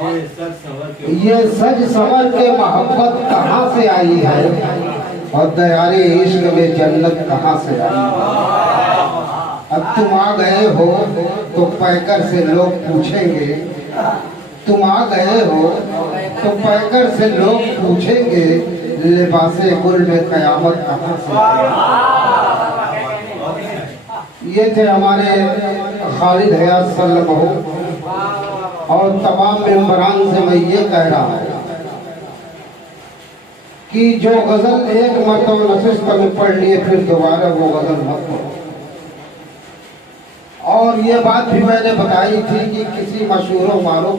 ये सज संवर के मोहब्बत कहाँ से आई है और दयारे इश्क में जन्नत कहाँ से आई है। अब तुम आ गए हो तो पैकर से लोग पूछेंगे, तुम आ गए हो तो पैकर से लोग पूछेंगे लिबासे गुल में कयामत कहाँ से आई। ये थे हमारे खालिद हयात सल्लल्लाहु। और तमाम मेंबरान से मैं ये कह रहा हूँ कि जो गजल एक मरतबा नशिस्त में पढ़ लिए फिर दोबारा वो गजल मत पढ़ो। और ये बात भी मैंने बताई थी कि किसी मशहूर मारूफ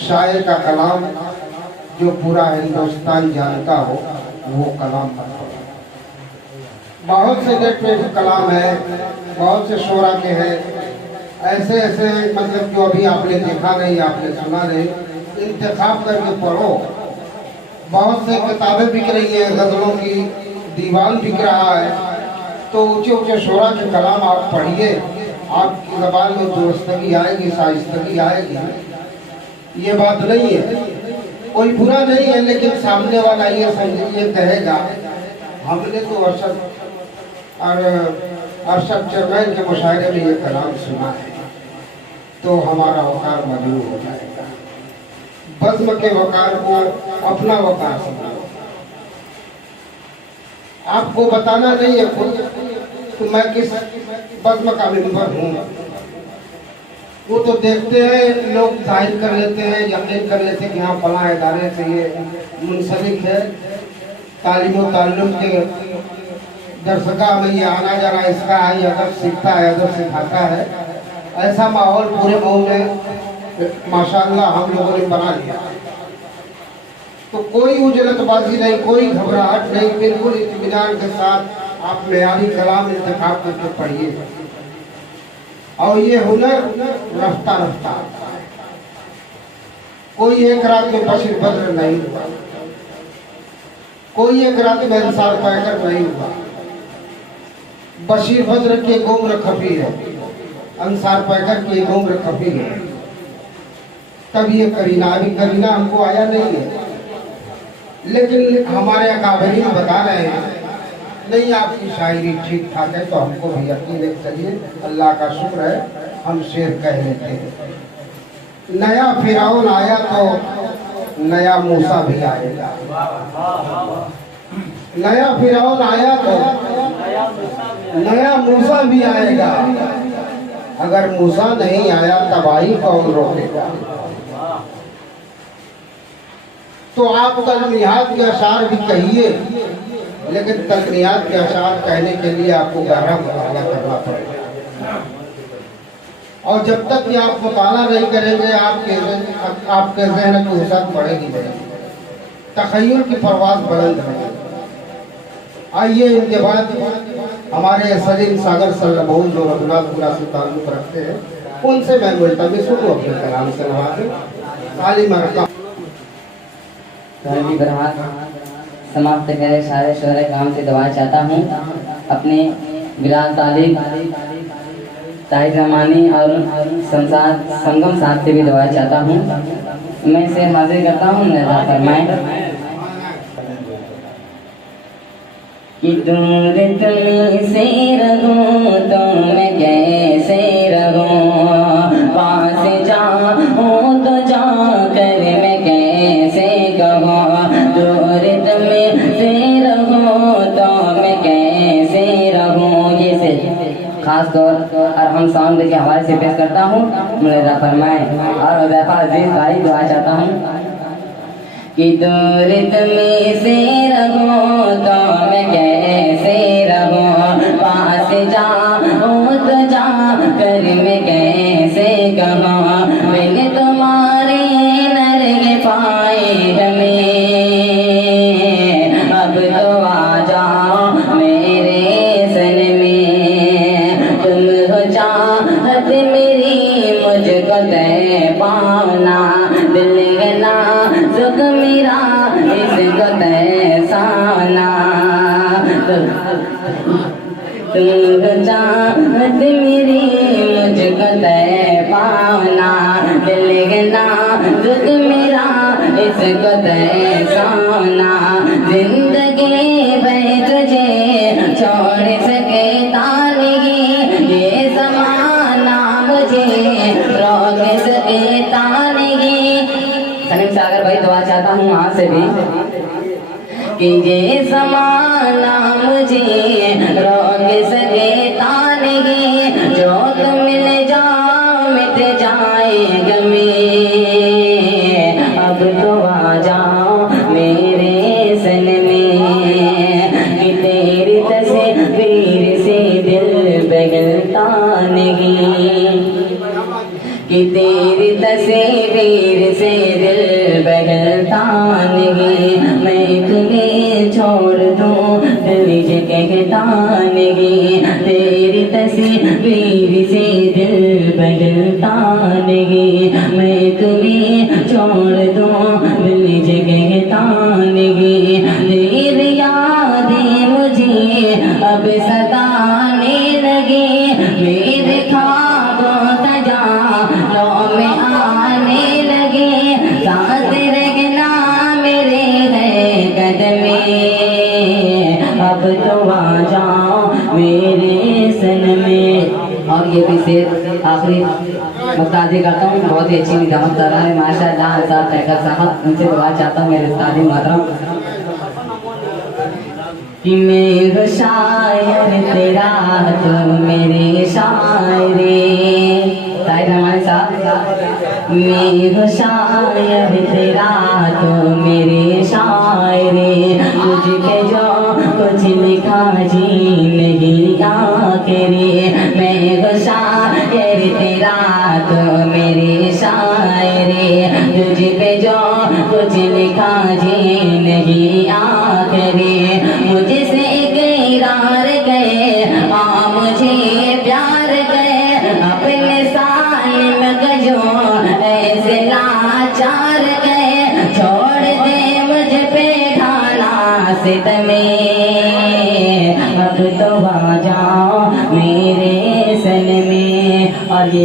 शायर का कलाम जो पूरा हिंदुस्तान जानता हो वो कलाम मत पढ़ो। बहुत से नेट पे कलाम है, बहुत से शोरा के हैं, ऐसे ऐसे मतलब जो अभी आपने देखा नहीं, आपने सुना नहीं, इंतखाब करके पढ़ो। बहुत से किताबें बिक रही है, गजलों की दीवान बिक रहा है, तो ऊंचे ऊंचे शोरा के कलाम आप पढ़िए, आपकी ज़बान में दुरुस्तगी आएगी, शाइस्तगी आएगी। ये बात नहीं है, कोई बुरा नहीं है, लेकिन सामने वाला ये समझिए कहेगा हमने तो अरशद चरमैन के मुशायरे में ये कलाम सुना है, तो हमारा वकार मजबूर हो जाएगा। बज़्म के वकार को अपना वकार समझो। आपको बताना नहीं है खुद तो मैं किस बज़्म का मेंबर हूँ, वो तो देखते हैं लोग, जाहिर कर लेते हैं, यकीन कर लेते हैं कि हाँ फलां इदारे से ये मुंसलिक है, तालीम व ताल्लुम के दरसगाह में ये आना जाना इसका है, अदब सीखता है, अदब सिखाता है। ऐसा माहौल पूरे मऊ में माशाअल्लाह हम लोगों ने बना लिया। तो कोई उजलतबाजी नहीं, कोई घबराहट नहीं, बिल्कुल इत्मीनान के साथ आप मेयारी कलाम इंतखाब करके पढ़िए। और ये हुनर रफ्ता रफ्ता आता है, कोई एक रात में बशीर बद्र नहीं हुआ, कोई एक रात में अंसार पैकर नहीं हुआ। बशीर बद्र की एक उम्र खफी है, अंसार पैकर की एक उम्र खफी है। तब ये करीना, अभी करीना हमको आया नहीं है, लेकिन हमारे अकाबरीन बता रहे हैं नहीं आपकी शायरी ठीक ठाक है, तो हमको भी यकीन है, चलिए अल्लाह का शुक्र है हम शेर कह लेते हैं। नया फिरौन आया तो नया मूसा भी आएगा, नया फिरौन आया तो नया मूसा भी आएगा। अगर मूसा नहीं आया तबाही कौन रोकेगा। तो आप तलमियात के अशार भी कहिए, लेकिन तलमियात के अशार कहने के लिए आपको गहरा मुताला करना पड़ेगा। और जब तक कि आप मुताला नहीं करेंगे आपके ज़हन की वसअत बढ़ेगी नहीं, तख़य्युल की परवाज़ बुलंद रहेगी। आइए इनके बाद हमारे सलीम सागर सल्लल्लाहु जो रघुनाथपुरा से ताल्लुक़ रखते हैं उनसे मैं मुल्तमिस हूँ अपने कलाम से नवाज़ें। ताली मरहबा। समाप्त करे सारे शोहरे काम से दुआ चाहता हूँ। अपने बिलाल तालिब, ताहिर रमानी और संगम साहब से भी दुआ चाहता हूँ। मैं इसे हाजिर करता हूँ नज़र फरमाएं कि दूर तुमसे रहूं तो मैं कैसे रहूं, पास जाऊं तो जाकर मैं कैसे कहूं, दूर तुमसे रहूं तो मैं कैसे रहूं। ये से खास तौर और हम साउंड के हवाले से पेश करता हूँ, मुलाज़ा फरमाएं। और वैफा अजीज भाई दुआ चाहता हूँ कि दूर तुमसे रहूं तो मैं कैसे रहूं, पास जाऊं तो जाकर मैं कैसे कहूं, मैंने तुम्हारे नरगे पाए हमें, अब तो आ जाओ मेरे सन में, तुम हो चाहत मेरी मुझको तय पाना, दिल गना जुग मेरा इसको तैसाना, तुम चाहत मेरी मुझको तय पाना, रुख मेरा इसको तैसाना, जिंदगी भर तुझे छोड़ सके तानगी, ये ज़माना मुझे रोक सके तानगी। सलीम सागर भाई दुआ चाहता हूँ वहाँ से भी कि ये ज़माना मुझे रोक सके तानगी, जो तुम मिल जाओ मिट जाए गमी, अब तो आ जाओ मेरे सन में, कि तेरी तस्वीर से दिल बहलता नहीं, कि तेरी तस्वीर से दिल बहलता नहीं, मैं तुम्हें छोड़ दूं दिल ये कहता नहीं, तेरी तस्वीर से दिल बहलता नहीं, मैं तुम्हें छोड़ दूं दिल ये कहता नहीं, तेरी यादें मुझे अब सताने लगी, मेरे ख्वाबों खजानों में आने लगे, साथ रखना मेरे है कदमे, अब तो आ जाओ मेरे सन में। और ये भी शेर आखिरी मुक्तादी करता हूँ, बहुत ही अच्छी निजामत कर रहा है माशाअल्लाह साहब फैकल साहब, उनसे दुआ चाहता हूँ मेरे उस्ताद मोहतरम कि मैं शायर तेरा तो मेरे शायरे, ताहिर रमानी साहब, मैं शायर तेरा तो मेरे शायरे, तुझ पे जो कुछ लिखा जी नहीं आखिरी, मैं शायर तेरा तो मेरे शायरे, तुझ पे जो कुछ लिखा जी नहीं आखिरी, मुझसे इकरार गए मुझे प्यार गए, अपने सालिम गजो ऐसे लाचार गए, छोड़ दे मुझ पे ढाना सितमे, अब तो आ जाओ मेरे सन में। और ये